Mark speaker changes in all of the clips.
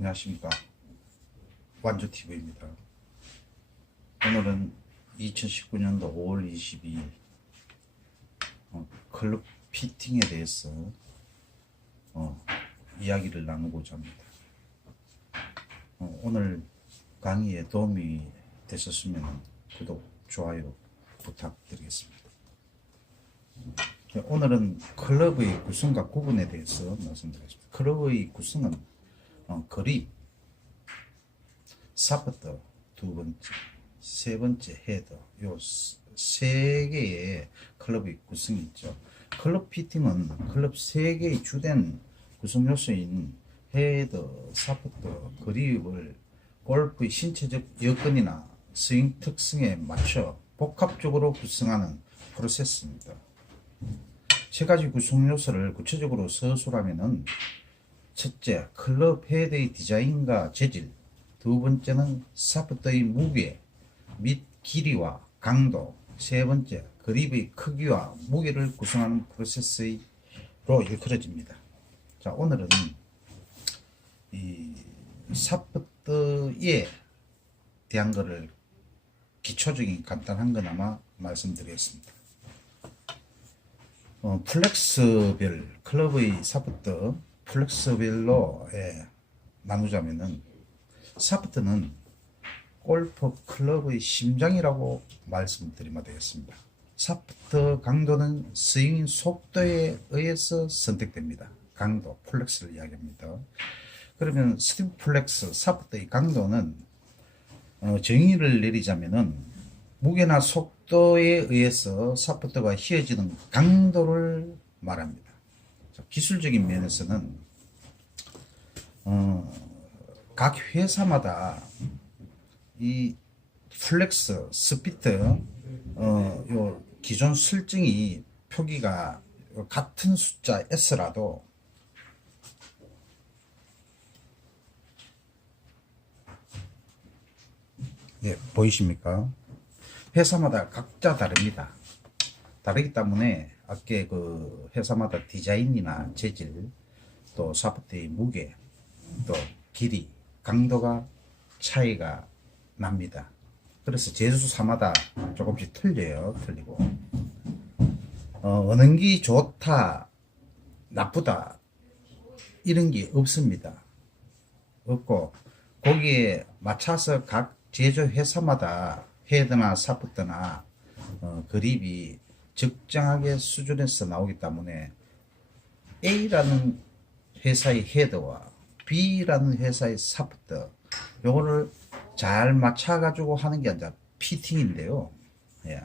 Speaker 1: 안녕하십니까. 완주TV입니다. 오늘은 2019년도 5월 22일 어, 클럽 피팅에 대해서 어, 이야기를 나누고자 합니다. 어, 오늘 강의에 도움이 되셨으면 구독, 좋아요 부탁드리겠습니다. 오늘은 클럽의 구성과 구분에 대해서 말씀드리겠습니다. 클럽의 구성은 어, 그립, 사퍼터 두 번째, 세 번째 헤더 요 세 개의 클럽의 구성이 있죠. 클럽 피팅은 클럽 세 개의 주된 구성 요소인 헤더, 사퍼터, 그립을 골프의 신체적 여건이나 스윙 특성에 맞춰 복합적으로 구성하는 프로세스입니다. 세 가지 구성 요소를 구체적으로 서술하면은 첫째, 클럽 헤드의 디자인과 재질. 두 번째는 사프트의 무게 및 길이와 강도. 세 번째, 그립의 크기와 무게를 구성하는 프로세스로 일컬어집니다. 자, 오늘은 이 사프트에 대한 것을 기초적인 간단한 거나마 말씀드리겠습니다. 어, 플렉스별 클럽의 사프트 플렉스별로 예, 나누자면은 사프트는 골프 클럽의 심장이라고 말씀드리면 되겠습니다. 사프트 강도는 스윙 속도에 의해서 선택됩니다. 강도, 플렉스를 이야기합니다. 그러면 스팀 플렉스, 사프트의 강도는 어, 정의를 내리자면은 무게나 속도에 의해서 사프트가 휘어지는 강도를 말합니다. 자, 기술적인 면에서는 어, 각 회사마다 이 플렉스, 스피트, 어, 요 기존 설정이 표기가 같은 숫자 S라도 예, 보이십니까? 회사마다 각자 다릅니다. 다르기 때문에 아까 그 회사마다 디자인이나 재질, 또 사프트의 무게, 또 길이, 강도가 차이가 납니다. 그래서 제수사마다 조금씩 틀려요. 틀리고. 어, 게 좋다, 나쁘다, 이런 게 없습니다. 없고, 거기에 맞춰서 각 제조 회사마다 헤드나 사프트나 어, 그립이 적정하게 수준에서 나오기 때문에 A라는 회사의 헤드와 B라는 회사의 사프트 요거를 잘 맞춰가지고 하는 게 아니라 피팅인데요. 예.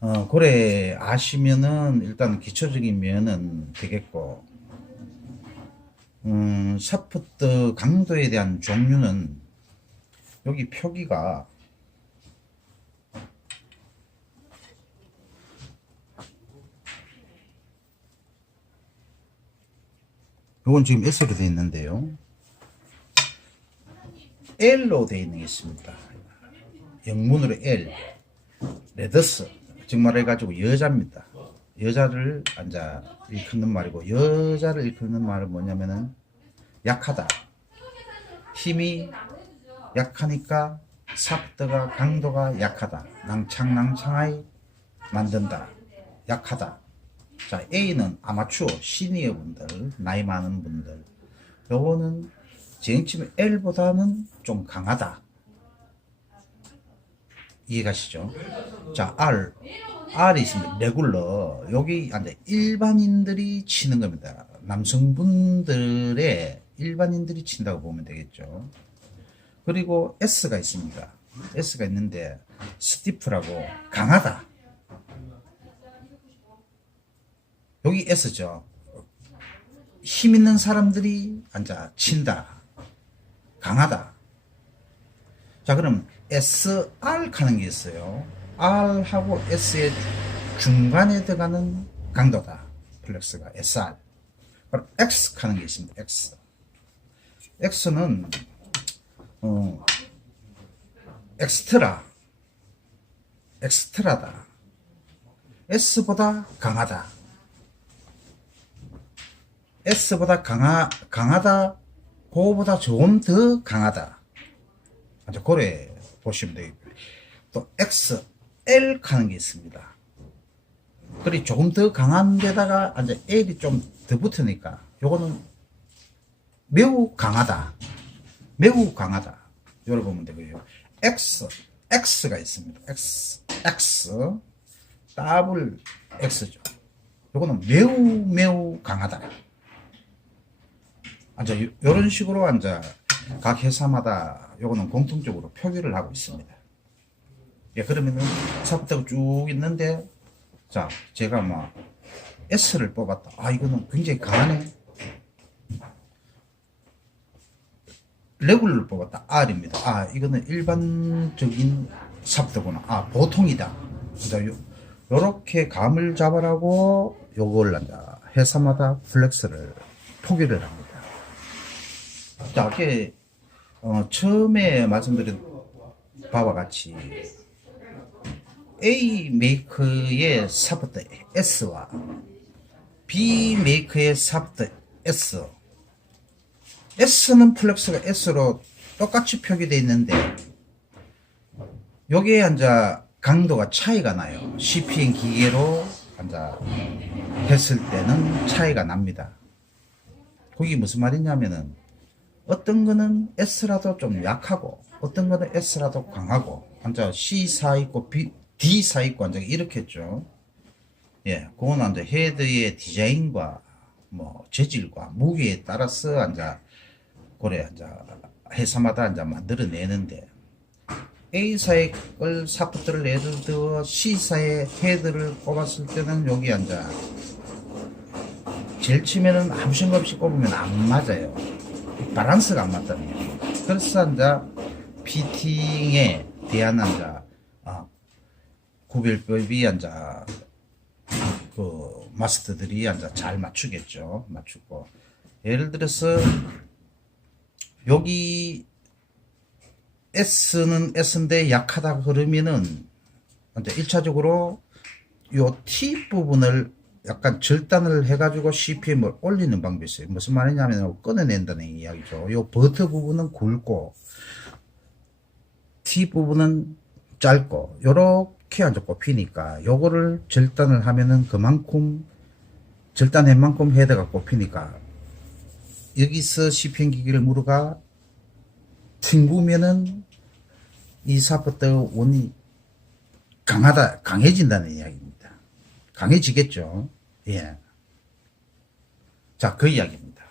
Speaker 1: 어, 그래 아시면은 일단 기초적인 면은 되겠고 음, 사프트 강도에 대한 종류는 여기 표기가 이건 지금 S로 되어 있는데요. L로 되어 있는 게 있습니다. 영문으로 L. 레더스. 정말 해가지고 여자입니다. 여자를 앉아 일컫는 말이고, 여자를 일컫는 말은 뭐냐면은 약하다. 힘이 약하니까 삽드가 강도가 약하다. 낭창낭창하이 만든다. 약하다. 자, A는 아마추어, 시니어 분들, 나이 많은 분들. 요거는 정치면 L보다는 좀 강하다. 이해가시죠? 자, R. R이 있습니다. 레굴러. 여기 이제 일반인들이 치는 겁니다. 남성분들의 일반인들이 친다고 보면 되겠죠. 그리고 S가 있습니다. S가 있는데 스티프라고 강하다. 여기 S죠. 힘 있는 사람들이 앉아 친다. 강하다. 자, 그럼 SR 가는 게 있어요. R하고 S의 중간에 들어가는 강도다. 플렉스가 SR. 그럼 X 가는 게 있습니다. X. X는 어, 엑스트라. 엑스트라다. S보다 강하다. S보다 강하, 강하다 그거보다 조금 더 강하다. 아주 고래 보시면 되겠고요. 또 XL 하는 게 있습니다. 그리 조금 더 강한 데다가 이제 L이 좀 더 붙으니까 요거는 매우 강하다. 매우 강하다. 요걸 보면 되고요. X, X가 있습니다. X, X, 더블 X죠. 요거는 매우 매우 강하다. 앉아 요런 식으로 앉아 각 회사마다 요거는 공통적으로 표기를 하고 있습니다. 예, 그러면은 차부터 쭉 있는데 자, 제가 막 S를 뽑았다. 아, 이거는 굉장히 강하네. 레귤러를 뽑았다. R입니다. 아, 이거는 일반적인 삽도구나. 아, 보통이다. 자, 요, 요렇게 감을 잡아라고 요걸 이제 회사마다 플렉스를 포기를 합니다. 자, 이렇게 어, 처음에 말씀드린 바와 같이 A 메이커의 사프트 S와 B 메이커의 사프트 S S는 플렉스가 S로 똑같이 표기되어 있는데 여기에 이제 강도가 차이가 나요. CPN 기계로 이제 했을 때는 차이가 납니다. 그게 무슨 말이냐면은 어떤 거는 S라도 좀 약하고 어떤 거는 S라도 강하고 앉아 C 사 있고 B, D 사 있고 앉아 이렇게 했죠. 예, 그건 앉아 헤드의 디자인과 뭐 재질과 무게에 따라서 앉아 고래 앉아 회사마다 앉아 만들어내는데 A사의 걸 사프트를 예를 들어 C사의 헤드를 꼽았을 때는 여기 앉아 제일 치면은 아무 생각 없이 꼽으면 안 맞아요. 밸런스가 안 맞다는 얘기. 그래서 이제 피팅에 대한 이제 아, 구별법이 이제 그 마스터들이 이제 잘 맞추겠죠. 맞추고 예를 들어서 여기 S는 S인데 약하다 그러면은 이제 1차적으로 요 T 부분을 약간 절단을 해가지고 CPM을 올리는 방법이 있어요. 무슨 말이냐면 꺼내낸다는 이야기죠. 요 버터 부분은 굵고 T 부분은 짧고 요렇게 앉아 꼽히니까 요거를 절단을 하면은 그만큼 절단한 만큼 헤드가 꼽히니까 여기서 CPM 기기를 무르가 튕구면은 이 사부터 원이 강하다 강해진다는 이야기입니다. 강해지겠죠. 예. 자, 그 이야기입니다.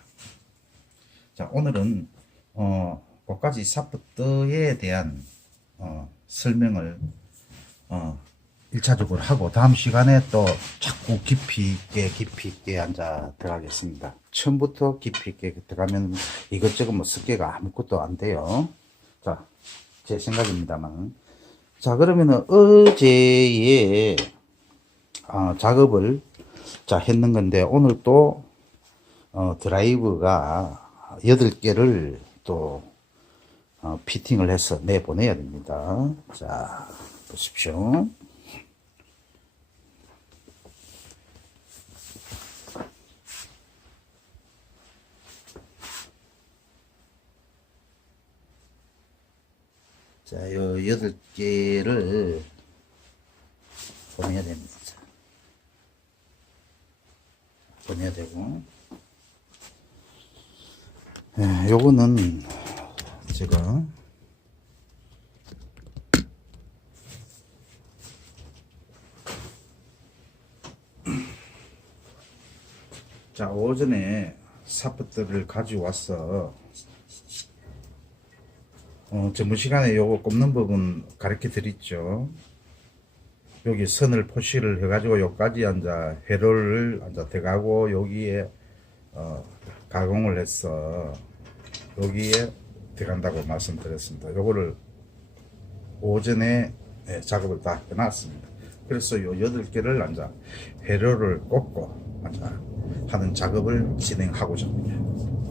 Speaker 1: 자, 오늘은, 어, 그까지 사프트에 대한, 어, 설명을, 어, 1차적으로 하고, 다음 시간에 또 자꾸 깊이 있게, 깊이 있게 앉아 들어가겠습니다. 처음부터 깊이 있게 들어가면 이것저것 뭐 습계가 아무것도 안 돼요. 자, 제 생각입니다만. 자, 그러면은 어제의, 어, 작업을 자 했는 건데 오늘 또 어, 드라이브가 8개를 또 어, 피팅을 해서 내보내야 됩니다. 자 보십시오. 자, 요 여덟 개를 보내야 됩니다. 보내야 되고. 예, 요거는 제가 자 오전에 사프트를 가져와서 어, 점심시간에 요거 꼽는 부분 가르쳐 드렸죠 여기 선을 표시를 해가지고 여기까지 앉아 회로를 앉아 들어가고 여기에 어, 가공을 해서 여기에 들어간다고 말씀드렸습니다. 요거를 오전에 네, 작업을 다 해놨습니다. 그래서 요 여덟 개를 앉아 회로를 꽂고 앉아 하는 작업을 진행하고자 합니다.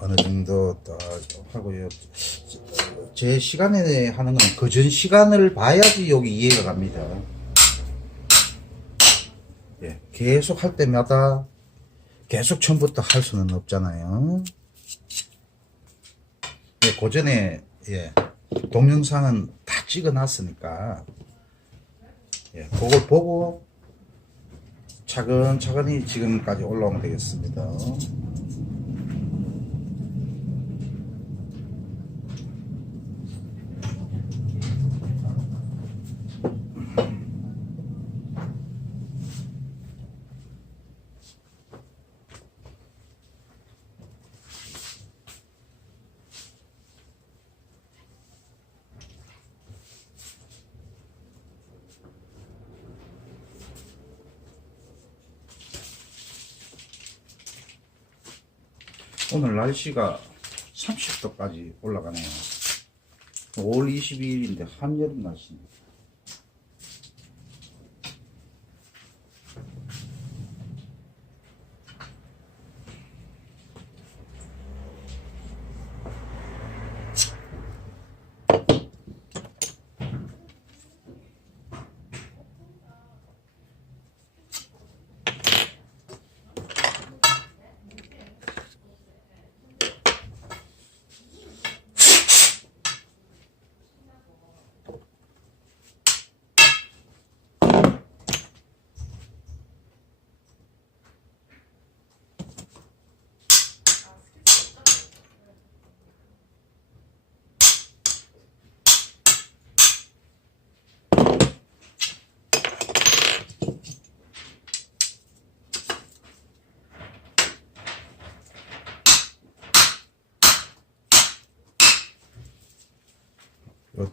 Speaker 1: 어느 정도 딱 하고요. 제 시간에 하는 건 그 전 시간을 봐야지 여기 이해가 갑니다. 예, 계속 할 때마다 계속 처음부터 할 수는 없잖아요. 예, 그 전에, 예, 동영상은 다 찍어 놨으니까, 예, 그걸 보고 차근차근히 지금까지 올라오면 되겠습니다. 오늘 날씨가 30도까지 올라가네요. 5월 22일인데 한여름 날씨입니다.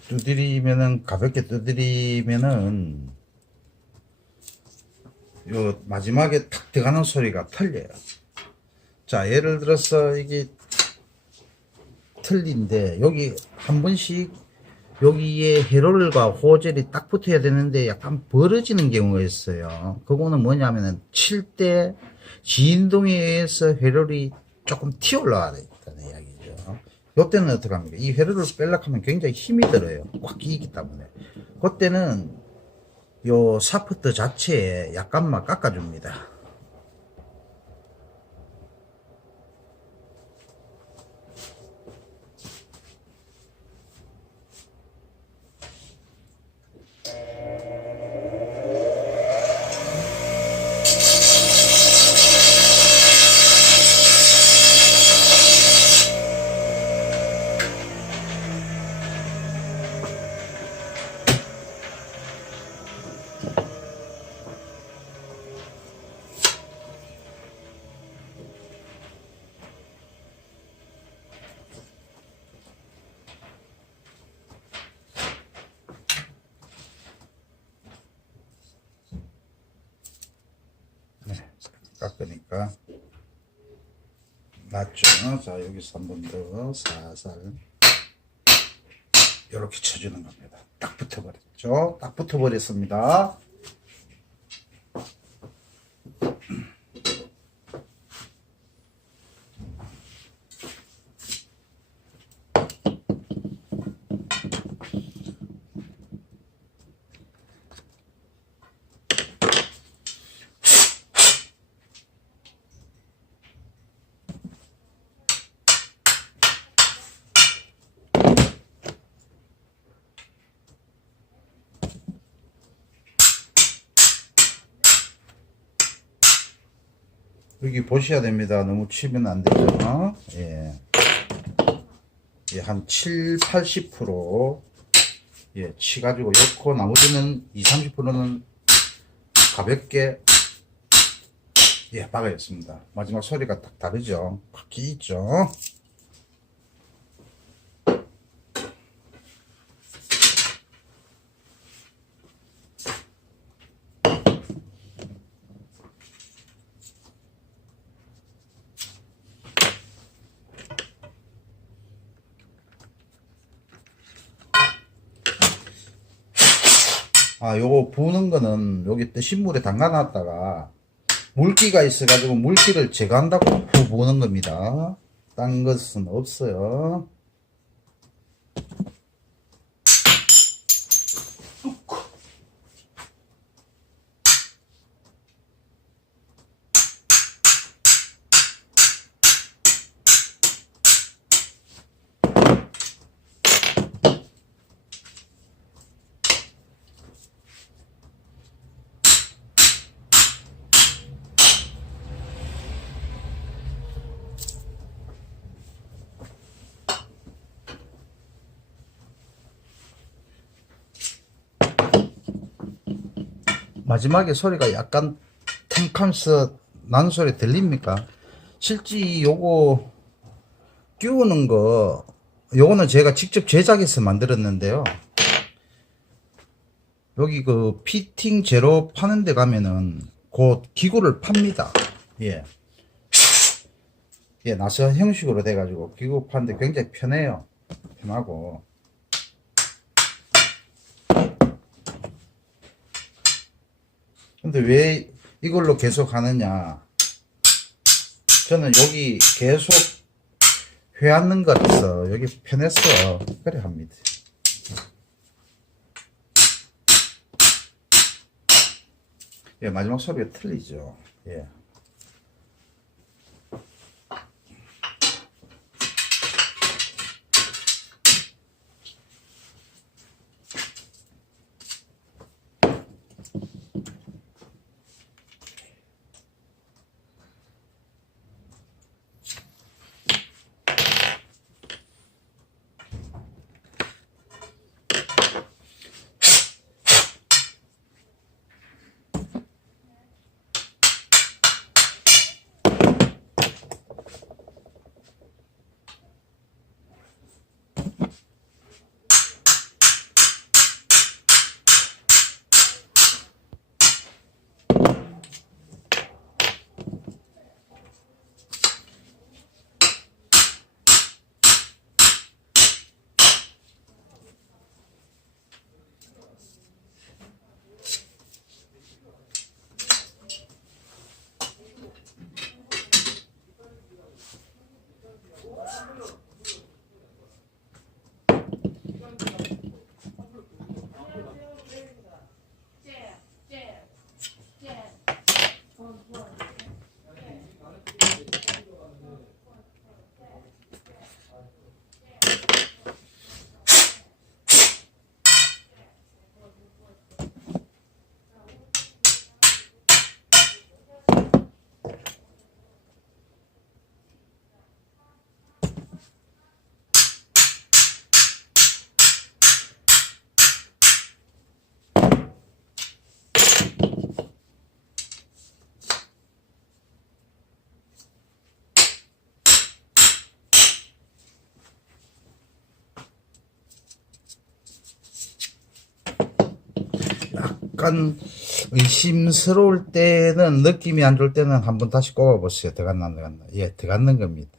Speaker 1: 두드리면은 가볍게 두드리면은 요 마지막에 탁 들어가는 소리가 틀려요. 자 예를 들어서 이게 틀린데 여기 한 번씩 여기에 헤롤과 호젤이 딱 붙어야 되는데 약간 벌어지는 경우가 있어요. 그거는 뭐냐면은 칠 때 진동에 의해서 회롤이 조금 튀어 올라가야 된다는 이야기죠. 요때는 합니까? 이 회로를 빼려고 하면 굉장히 힘이 들어요. 꽉 끼기 때문에. 그때는 요 사프트 자체에 약간만 깎아줍니다. 네, 깎으니까 맞죠? 자 여기서 한 번 더 살살 이렇게 쳐주는 겁니다. 딱 붙어버렸죠? 딱 붙어버렸습니다. 여기 보셔야 됩니다. 너무 치면 안 되죠. 예. 예, 한 7, 80% 예, 치가지고 넣고 나머지는 20, 30%는 가볍게 예, 박아였습니다. 마지막 소리가 딱 다르죠. 바퀴 있죠. 아, 요거 부는 거는 여기 뜨신 물에 담가 놨다가 물기가 있어 가지고 물기를 제거한다고 부- 부는 겁니다. 딴 것은 없어요. 마지막에 소리가 약간 탕캉스 나는 소리 들립니까? 실제 요거 끼우는 거 요거는 제가 직접 제작해서 만들었는데요. 여기 그 피팅 제로 파는 데 가면은 그 기구를 팝니다. 예. 예, 나서 형식으로 돼가지고 기구 파는데 굉장히 편해요. 편하고. 근데 왜 이걸로 계속 하느냐? 저는 여기 계속 회하는 거라서 여기 편해서 그래 합니다. 예, 마지막 소리가 틀리죠. 예. 약간 의심스러울 때는 느낌이 안 좋을 때는 한번 다시 꼽아보세요. 들어갔나 안 들어갔나. 예, 들어갔는 겁니다.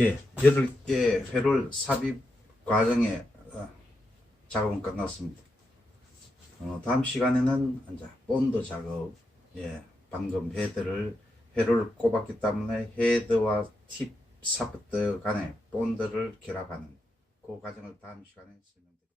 Speaker 1: 예. 예, 여덟 개 회롤 삽입 과정에 어, 작업은 끝났습니다. 어, 다음 시간에는 이제 본드 작업, 예, 방금 헤드를 회를 꼽았기 때문에 헤드와 팁 사프트 간의 본드를 결합하는 그 과정을 다음 시간에 설명.